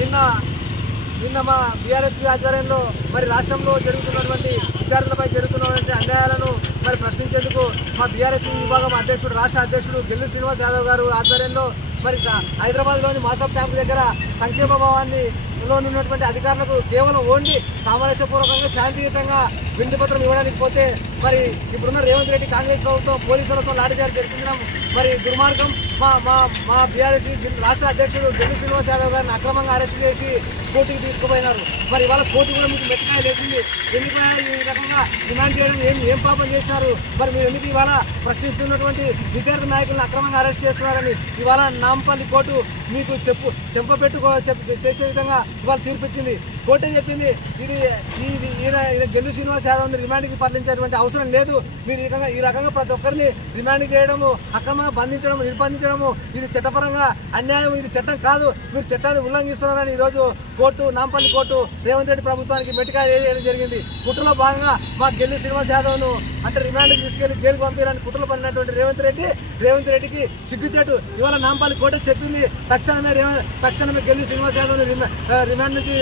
నిన్న మా బీఆర్ఎస్ ఆధ్వర్యంలో మరి రాష్ట్రంలో జరుగుతున్నటువంటి విద్యార్థులపై జరుగుతున్నటువంటి అన్యాయాలను మరి ప్రశ్నించేందుకు మా బీఆర్ఎస్ విభాగం అధ్యక్షుడు రాష్ట్ర అధ్యక్షుడు గెల్లు శ్రీనివాస్ యాదవ్ గారు ఆధ్వర్యంలో మరి హైదరాబాద్లోని మాసప్ ట్యాంక్ దగ్గర సంక్షేమ భవనాన్ని ఉన్నటువంటి అధికారులకు కేవలం ఓన్లీ సామరస్యపూర్వకంగా శాంతియుతంగా వినతిపత్రం ఇవ్వడానికి పోతే మరి ఇప్పుడున్న రేవంత్ రెడ్డి కాంగ్రెస్ ప్రభుత్వం పోలీసులతో లాఠీచార్జ్ జరిపించడం మరి దుర్మార్గం. మా బీఆర్ఎస్ రాష్ట్ర అధ్యక్షుడు గెల్లు శ్రీనివాస్ యాదవ్ గారిని అక్రమంగా అరెస్ట్ చేసి కోర్టుకి తీసుకుపోయినారు. మరి ఇవాళ కోర్టు కూడా మీకు మెత్తకాయ లేచింది. ఎందుకు ఈ రకంగా డిమాండ్ చేయడం ఏం పాపం చేసినారు? మరి మీరు ఎందుకు ఇవాళ ప్రశ్నిస్తున్నటువంటి విద్యార్థి నాయకులను అక్రమంగా అరెస్ట్ చేస్తున్నారని ఇవాళ నాంపల్లి కోర్టు మీకు చేసే విధంగా ఇవాళ తీర్పిచ్చింది. కోర్టు ఏం చెప్పింది? ఈయన గెల్లు శ్రీనివాస్ యాదవ్ని రిమాండ్కి తరలించేటువంటి అవసరం లేదు. మీరు ఈ రకంగా ప్రతి ఒక్కరిని రిమాండ్ చేయడము, అక్రమంగా బంధించడం, నిర్బంధించడము ఇది చట్టపరంగా అన్యాయం, ఇది చట్టం కాదు, మీరు చట్టాన్ని ఉల్లంఘిస్తున్నారని ఈరోజు కోర్టు, నాంపల్లి కోర్టు రేవంత్ రెడ్డి ప్రభుత్వానికి మెట్టికాయ వేయడం జరిగింది. కుట్రలో భాగంగా మా గెల్లు శ్రీనివాస్ యాదవ్ను అంటే రిమాండ్కి తీసుకెళ్లి జైలుకు పంపించాలని కుట్రలు పడినటువంటి రేవంత్ రెడ్డికి సిగ్గుచేటు ఇవాళ నాంపల్లి కోర్టు చెప్పింది. తక్షణమే గెల్లు శ్రీనివాస్ యాదవ్ను రిమాండ్ నుంచి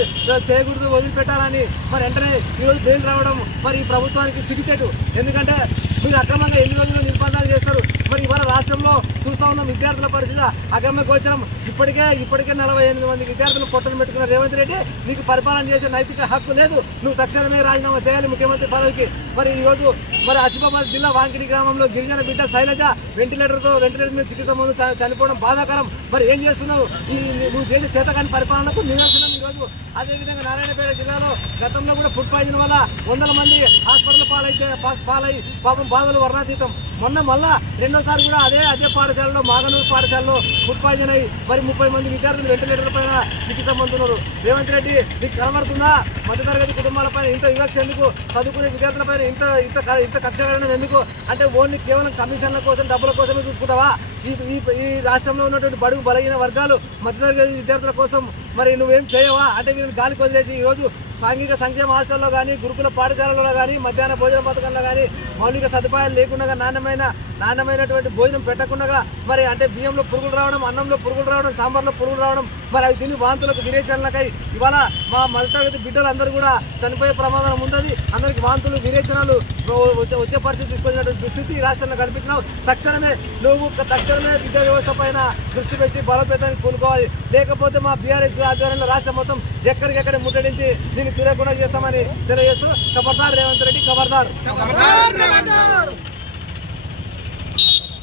చేయకూడదు, వదిలిపెట్టాలని. మరి వెంటనే ఈరోజు బెయిల్ రావడం మరి ఈ ప్రభుత్వానికి సిగ్గుచేటు. ఎందుకంటే మీరు అక్రమంగా ఎన్ని రోజులు నిర్బంధాలు చేస్తారు? మరి ఇవాళ రాష్ట్రంలో చూస్తా ఉన్నాం విద్యార్థుల పరిస్థితి అగమ్య గోచరం. ఇప్పటికే 48 మంది విద్యార్థులు పొట్టను పెట్టుకున్న రేవంత్ రెడ్డి నీకు పరిపాలన చేసే నైతిక హక్కు లేదు. నువ్వు తక్షణమే రాజీనామా చేయాలి ముఖ్యమంత్రి పదవికి. మరి ఈరోజు మరి ఆసిఫాబాద్ జిల్లా వాంకిడి గ్రామంలో గిరిజన బిడ్డ శైలజ వెంటిలేటర్ మీద చికిత్స ముందు చనిపోవడం బాధాకరం. మరి ఏం చేస్తున్నావు? నువ్వు చేసే చేతకాని పరిపాలనకు నిదర్శనం ఈరోజు. అదేవిధంగా నారాయణపేట జిల్లాలో గతంలో కూడా ఫుడ్ పాయిజన్ వల్ల 100 మంది హాస్పిటల్ పాలై పాపం బాధలు వర్ణాతీతం. మళ్ళా రెండోసారి కూడా అదే పాఠశాలలో మాగనూరు పాఠశాలలో ఫుడ్ పాయిజన్ అయ్యి మరి 30 మంది విద్యార్థులు వెంటిలేటర్ల పైన చికిత్స పొందుతున్నారు. రేవంత్ రెడ్డి నీకు కనబడుతుందా? మధ్యతరగతి కుటుంబాలపైన ఇంత వివక్ష ఎందుకు? చదువుకునే విద్యార్థులపైన ఇంత కక్షగణం ఎందుకు? అంటే ఓన్లీ కేవలం కమిషన్ల కోసం, డబ్బుల కోసమే చూసుకుంటావా? ఈ రాష్ట్రంలో ఉన్నటువంటి బడుగు బలహీన వర్గాలు, మధ్యతరగతి విద్యార్థుల కోసం మరి నువ్వేం చేయవా? అంటే వీళ్ళని గాలికి వదిలేసి ఈరోజు సాంఘిక సంక్షేమ హాస్టల్లో కానీ, గురుకుల పాఠశాలలో కానీ, మధ్యాహ్న భోజన పథకంలో కానీ మౌలిక సదుపాయాలు లేకుండా నాణ్యమైనటువంటి భోజనం పెట్టకుండా మరి అంటే బియ్యంలో పురుగులు రావడం, అన్నంలో పురుగులు రావడం, సాంబార్లో పురుగులు రావడం, మరి అవి తిని వాంతులకు విరేచనలకై ఇవాళ మా మధ్యతరగతి బిడ్డలందరూ కూడా చనిపోయే ప్రమాదం ఉంది. అందరికి వాంతులు, విరేచనలు వచ్చే పరిస్థితి తీసుకొచ్చినటువంటి దుస్థితి ఈ రాష్ట్రంలో కనిపించినావు. తక్షణమే విద్యా వ్యవస్థ పైన దృష్టి పెట్టి బలోపేతానికి పూనుకోవాలి. లేకపోతే మా బీఆర్ఎస్ ఆధ్వర్యంలో రాష్ట్రం మొత్తం ఎక్కడికెక్కడ ముట్టడించి దీన్ని తిరగకుండా చేస్తామని తెలియజేస్తూ ఖబర్దార్ రేవంత్ రెడ్డి, ఖబర్దార్.